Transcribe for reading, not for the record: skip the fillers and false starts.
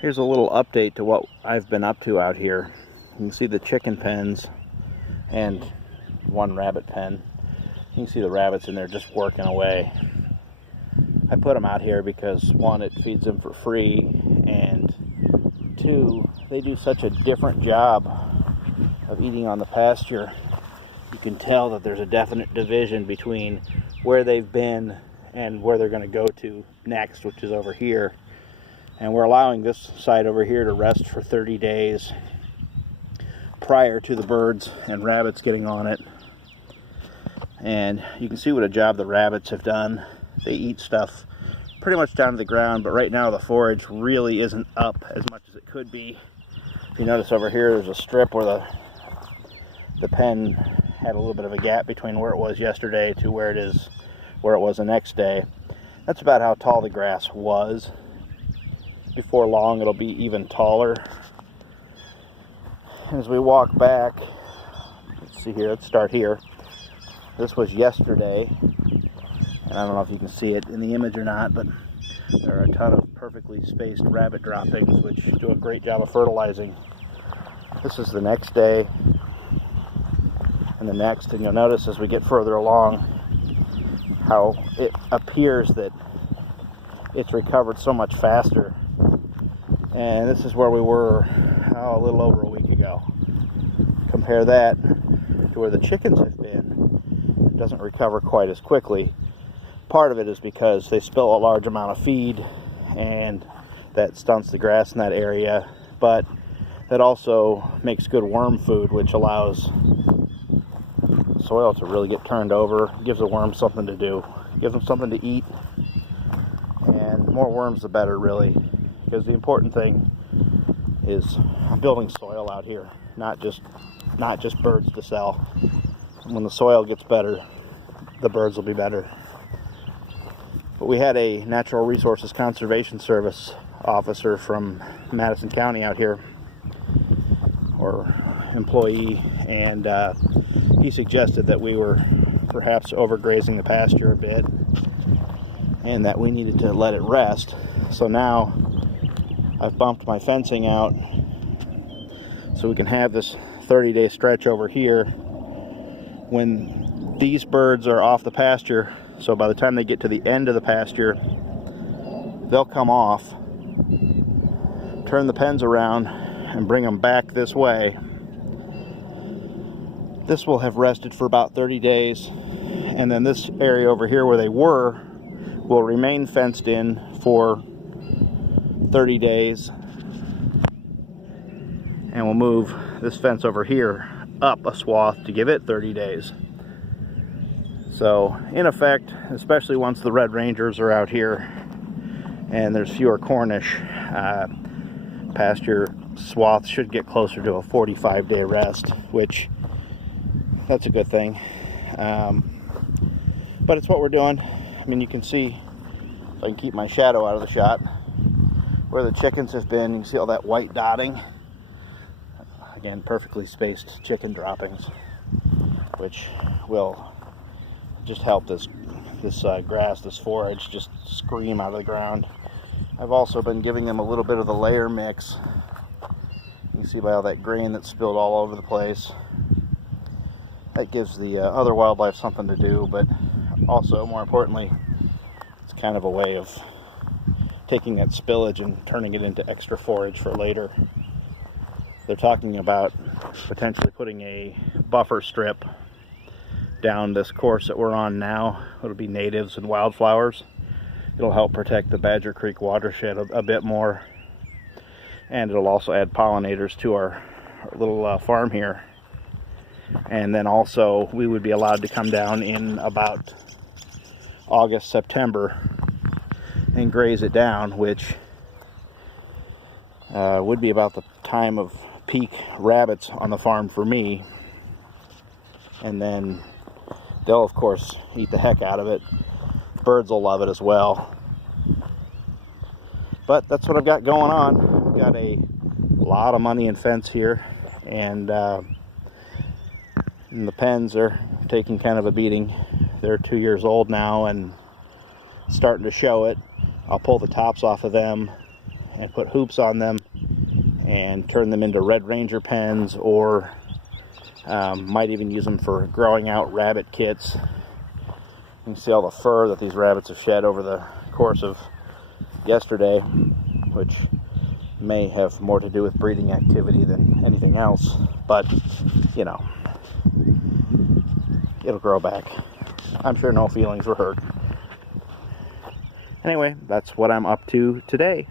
Here's a little update to what I've been up to out here. You can see the chicken pens and one rabbit pen. You can see the rabbits in there just working away. I put them out here because one, it feeds them for free, and two, they do such a different job of eating on the pasture. You can tell that there's a definite division between where they've been and where they're going to go to next, which is over here. And we're allowing this side over here to rest for 30 days prior to the birds and rabbits getting on it. And you can see what a job the rabbits have done. They eat stuff pretty much down to the ground, but right now the forage really isn't up as much as it could be. If you notice over here, there's a strip where the pen had a little bit of a gap between where it was yesterday to where it was the next day. That's about how tall the grass was. Before long, it'll be even taller. As we walk back, let's see here, let's start here. This was yesterday, and I don't know if you can see it in the image or not, but there are a ton of perfectly spaced rabbit droppings which do a great job of fertilizing. This is the next day and the next, and you'll notice as we get further along how it appears that it's recovered so much faster. And this is where we were a little over a week ago. Compare that to where the chickens have been. It doesn't recover quite as quickly. Part of it is because they spill a large amount of feed, and that stunts the grass in that area, but that also makes good worm food, which allows soil to really get turned over, gives the worms something to do, gives them something to eat, and the more worms the better, really, because the important thing is building soil out here, not just birds to sell. When the soil gets better, the birds will be better. But we had a Natural Resources Conservation Service officer from Madison County out here, or employee, and he suggested that we were perhaps overgrazing the pasture a bit and that we needed to let it rest. So now I've bumped my fencing out so we can have this 30-day stretch over here when these birds are off the pasture. So by the time they get to the end of the pasture, they'll come off, turn the pens around, and bring them back this way. This will have rested for about 30 days, and then this area over here where they were will remain fenced in for 30 days, and we'll move this fence over here up a swath to give it 30 days. So in effect, especially once the Red Rangers are out here and there's fewer Cornish, pasture swath should get closer to a 45-day rest, which that's a good thing. But it's what we're doing. I mean, you can see, if I can keep my shadow out of the shot, where the chickens have been. You can see all that white dotting. Again, perfectly spaced chicken droppings, which will just help this grass, this forage, just scream out of the ground. I've also been giving them a little bit of the layer mix. You can see by all that grain that's spilled all over the place. That gives the other wildlife something to do, but also, more importantly, it's kind of a way of taking that spillage and turning it into extra forage for later. They're talking about potentially putting a buffer strip down this course that we're on now. It'll be natives and wildflowers. It'll help protect the Badger Creek watershed a bit more, and it'll also add pollinators to our little farm here. And then also we would be allowed to come down in about August, September and graze it down, which would be about the time of peak rabbits on the farm for me. And then they'll of course eat the heck out of it. Birds will love it as well. But that's what I've got going on. I've got a lot of money in fence here, and the pens are taking kind of a beating. They're 2 years old now and starting to show it. I'll pull the tops off of them and put hoops on them and turn them into Red Ranger pens, or might even use them for growing out rabbit kits. You can see all the fur that these rabbits have shed over the course of yesterday, which may have more to do with breeding activity than anything else, but you know, it'll grow back. I'm sure no feelings were hurt. Anyway, that's what I'm up to today.